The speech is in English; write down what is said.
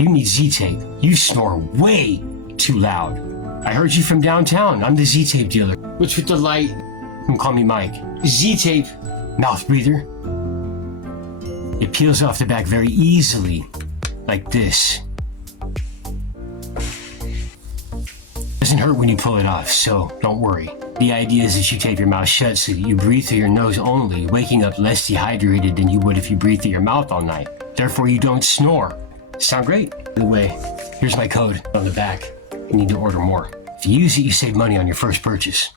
You need Z-tape. You snore way too loud. I heard you from downtown. I'm the Z-tape dealer. What's with the light? Call me Mike. Z-tape. Mouth breather. It peels off the back very easily. Like this. Doesn't hurt when you pull it off, so don't worry. The idea is that you tape your mouth shut so that you breathe through your nose only, waking up less dehydrated than you would if you breathe through your mouth all night. Therefore, you don't snore. Sound great? By the way, here's my code on the back. You need to order more. If you use it, you save money on your first purchase.